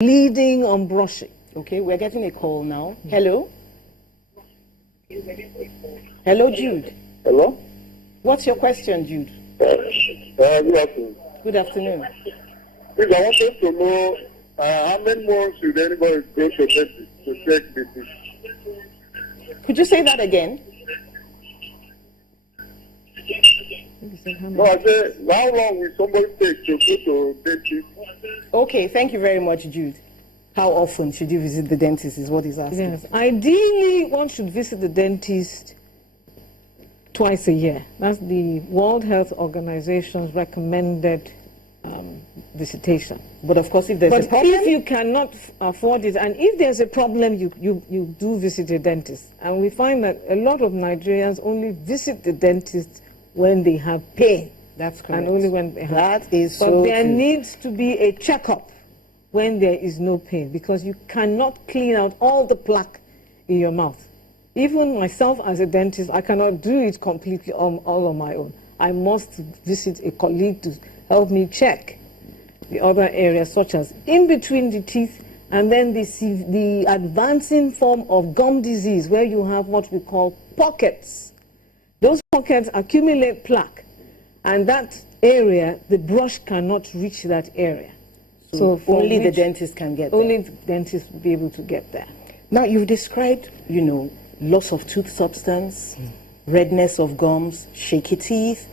leading on brushing. Okay, we're getting a call now. Hello? Hello, Jude. Hello? What's your question, Jude? Good afternoon. Good afternoon. Please, I wanted to know how many months should anybody go to dentist to check the teeth? Could you say that again? No, I said, how long will somebody take to go to dentist? Okay, thank you very much, Jude. How often should you visit the dentist is what he's asking. Yes. Ideally, one should visit the dentist twice a year. That's the World Health Organization's recommended visitation. But of course, if there's a But problem... if you cannot afford it, and if there's a problem, you do visit a dentist. And we find that a lot of Nigerians only visit the dentist when they have pain. That's correct. And only when they have. That is but so there true. needs to be a checkup when there is no pain, because you cannot clean out all the plaque in your mouth. Even myself as a dentist, I cannot do it completely all on my own. I must visit a colleague to help me check the other areas, such as in between the teeth, and then the advancing form of gum disease, where you have what we call pockets. Those pockets accumulate plaque, and that area, the brush cannot reach that area. So only the dentist can get there. Only the dentist will be able to get there. Now, you've described, loss of tooth substance, redness of gums, shaky teeth.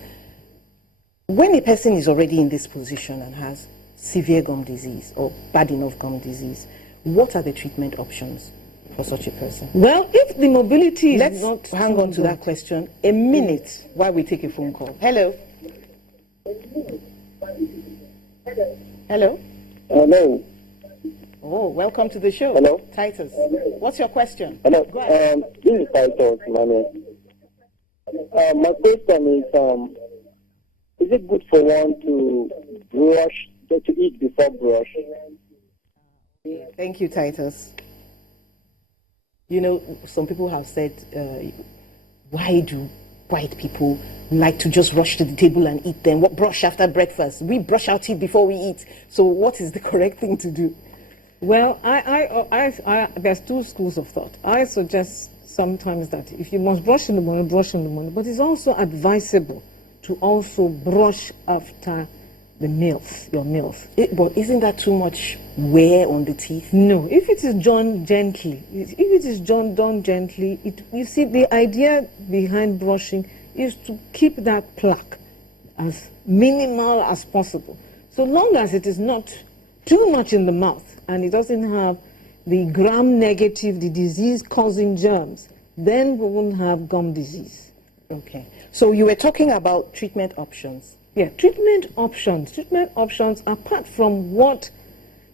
When a person is already in this position and has severe gum disease or bad enough gum disease, what are the treatment options for such a person? Well, if the mobility is Let's not hang on to that question a minute while we take a phone call. Hello? Hello? Hello? Oh, welcome to the show. Hello? Titus. What's your question? Hello? Go ahead. This is Titus, Manuel. My question is it good for one to brush, to eat before brush? Thank you, Titus. Some people have said, why do white people like to just rush to the table and eat them? What brush after breakfast? We brush our teeth before we eat. So what is the correct thing to do? Well, there's two schools of thought. I suggest sometimes that if you must brush in the morning, brush in the morning. But it's also advisable to also brush after the meals, your meals. But isn't that too much wear on the teeth? No, if it is done gently, done gently, you see, the idea behind brushing is to keep that plaque as minimal as possible. So long as it is not too much in the mouth and it doesn't have the gram-negative, the disease-causing germs, then we won't have gum disease. Okay. So you were talking about treatment options. Yeah, treatment options. Treatment options, apart from what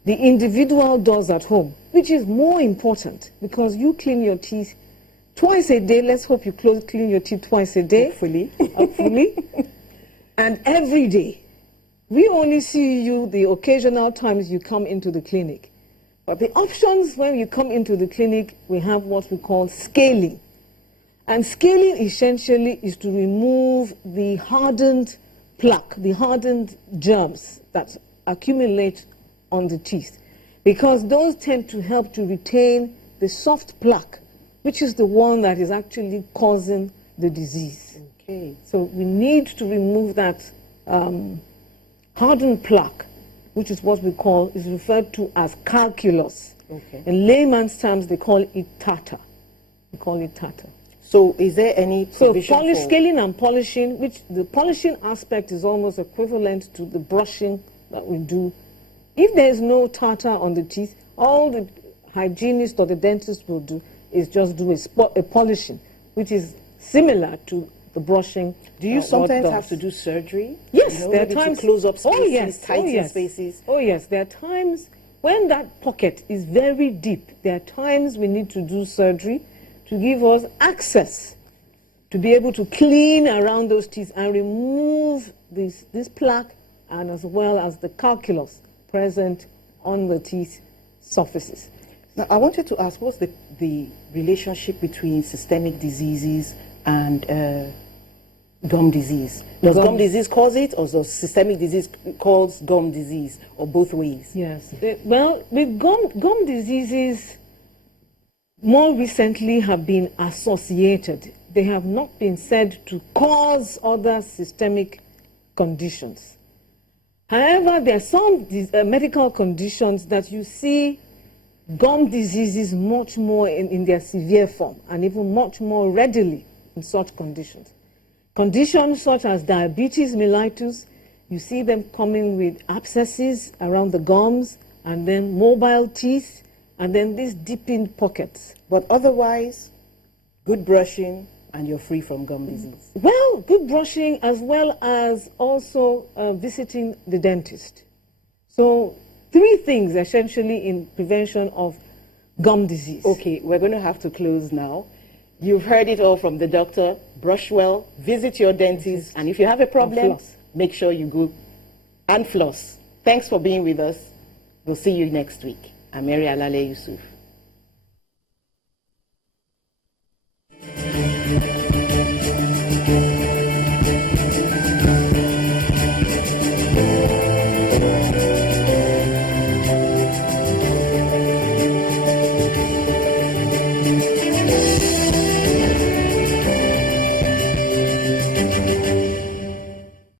the individual does at home, which is more important, because you clean your teeth twice a day. Let's hope you clean your teeth twice a day. Hopefully. And every day. We only see you the occasional times you come into the clinic. But the options when you come into the clinic, we have what we call scaling. And scaling essentially is to remove the hardened plaque, the hardened germs that accumulate on the teeth, because those tend to help to retain the soft plaque, which is the one that is actually causing the disease. Okay. So we need to remove that hardened plaque, which is what is referred to as calculus. Okay. In layman's terms, they call it tartar. So is there any provision for... Scaling and polishing, which the polishing aspect is almost equivalent to the brushing that we do. If there is no tartar on the teeth, all the hygienist or the dentist will do is just do a polishing, which is similar to the brushing. Do you sometimes have to do surgery? Yes, there are times to close up spaces, tighten spaces. Oh yes, there are times when that pocket is very deep. There are times we need to do surgery to give us access to be able to clean around those teeth and remove this plaque, and as well as the calculus present on the teeth surfaces. Now, I wanted to ask, what's the relationship between systemic diseases and gum disease? Does Gum- gum disease cause it, or does systemic disease cause gum disease, or both ways? Yes. Well, with gum diseases, more recently have been associated. They have not been said to cause other systemic conditions. However, there are some medical conditions that you see gum diseases much more in their severe form, and even much more readily in such conditions. Conditions such as diabetes mellitus, you see them coming with abscesses around the gums, and then mobile teeth, and then these deepened pockets. But otherwise, good brushing, and you're free from gum disease. Well, good brushing as well as also visiting the dentist. So 3 things essentially in prevention of gum disease. Okay, we're going to have to close now. You've heard it all from the doctor. Brush well, visit your dentist, and if you have a problem, floss. make sure you go and floss. Thanks for being with us. We'll see you next week. I'm Mary Alale Yusuf.